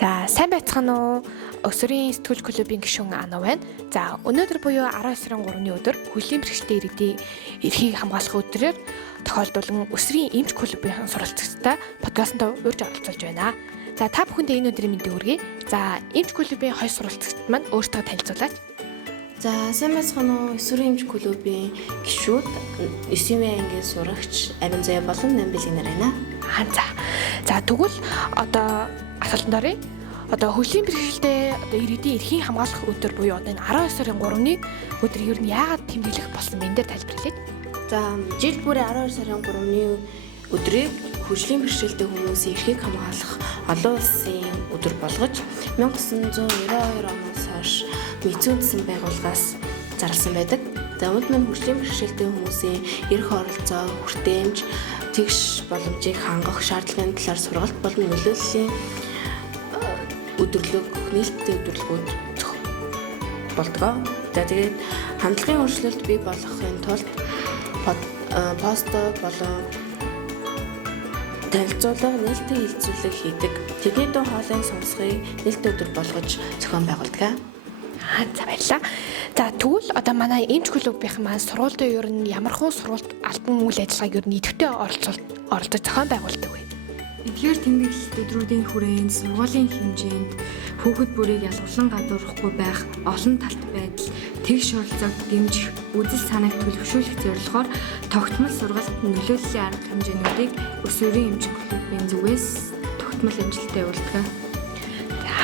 За сайн байцгаана уу? Өсвөрийн сэтгүүл клубын гишүүн Ана байна. За өнөөдөр буюу 19 сарын 3-ны өдөр хөлийн бэрхшээлтэй иргэдийн эрхийг хамгаалах өдрөөр тохиолдуулан өсвөрийн эмч клубын суралцагчтай подкастт урьж оролцуулж байна. За та бүхэндээ энэ өдрийн мэндийг хүргэе. За эмч клубын хоёр суралцагчд маань өөрсдөө танилцуулаач. За сайн байцгаана уу? Өсвөрийн эмч клубын гишүүд 9-ийн ангийн сурагч Арин Зая болон Намбилгийн нар байна. За тэгвэл одоо асуултанд оръё. Одоо хөлийн бэрхшээлтэй иргэдийн эрхийн хамгаалах өдөр буюу одоо энэ 19 сарын 3-ны өдөр ер нь яагаад тэмдэглэх болсон бэ? Энэ дээр тайлбарлая. За жил бүрийн 12 сарын 3-ны өдрийг хөлийн бэрхшээлтэй хүмүүсийн эрхийг хамгаалах олон улсын өдөр болгож 1992 оноос хойш нэгдсэн байгууллагаас зарласан байдаг. За үүнд нь хөлийн бэрхшээлтэй хүмүүсийн эрх оролцоо, хүртээмж, тэгш боломжийг хангах шаардлагын талаар сургалт болон нөлөөллийн өдөрлөг, нийлдэхтэй өдөрлгүүд болдог. За тэгээд хандлагын өөрчлөлт бий болгохын тулд пост болон танилцуулга, нээлттэй хилцүүлэг хийдэг. Тэдний дуу хоолойг сонсохыг нээлттэй өдөр болгож зохион байгуулдаг. За баярлалаа. За тэгвэл одоо манай эмч клубийнхан маань сургуульд ер нь ямархуу сургуульд албан үйл ажиллагааг ер нь идэвхтэй оролцож зохион байгуулдаг вэ? Эдгээр тэмдэглэлт өдрүүдийн хүрээнд сургуулийн хэмжээнд хүүхэд бүрийг ялгарлан гадуурхахгүй байх, олон талт байдал, тэгш оролцоог дэмжих, үзэл санааг төлөвшүүлэх зорилгоор тогтмол сургалт нөлөөллийн арга хэмжээнүүдийг өсвөрийн эмч клубын зүгээс тогтмол амжилттай явуулдаг.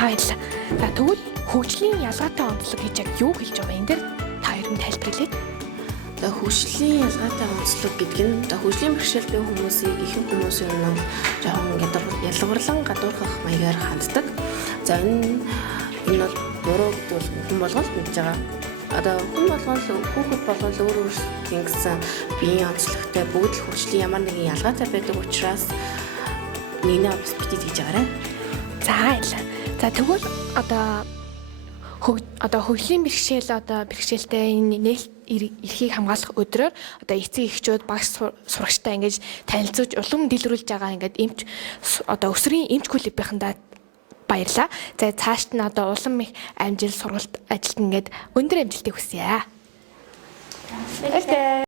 Баярлалаа. За тэгвэл хөгжлийн ялгаатай онцлог гэж яг юу хэлж байгаа юм? Энэ дээр та ер нь тайлбарлая. За хөгжлийн ялгаатай онцлог гэдэг нь хөгжлийн бэрхшээлтэй хүмүүсийг ихэнх хүмүүс ер нь жоохон ялгарлан гадуурхах маягаар ханддаг. За энэ бол буруу гэдэг хүн болгол мэдж байгаа. Одоо хүн болгол хүүхэд болгол өөр өөрсдийн гэсэн биеийн онцлогтой бүгд л хөгжлийн ямар нэгэн ялгаатай байдаг учраас нэгнээ бас битгий гэж байгаарай. За баярлалаа. За тэгвэл одоо хөгжлийн бэрхшээлтэй энэ эрхийг хамгаалах өдрөөр одоо эцэг эхчүүд багш сурагчтай ингэж танилцуулж улам дэлгэрүүлж байгаа ингээд эмч өсвөрийн эмч клубынхандаа баярлалаа. За цаашд нь улам их амжилт сургалт ажилд ингээд өндөр амжилтыг хүсье. Баярлалаа.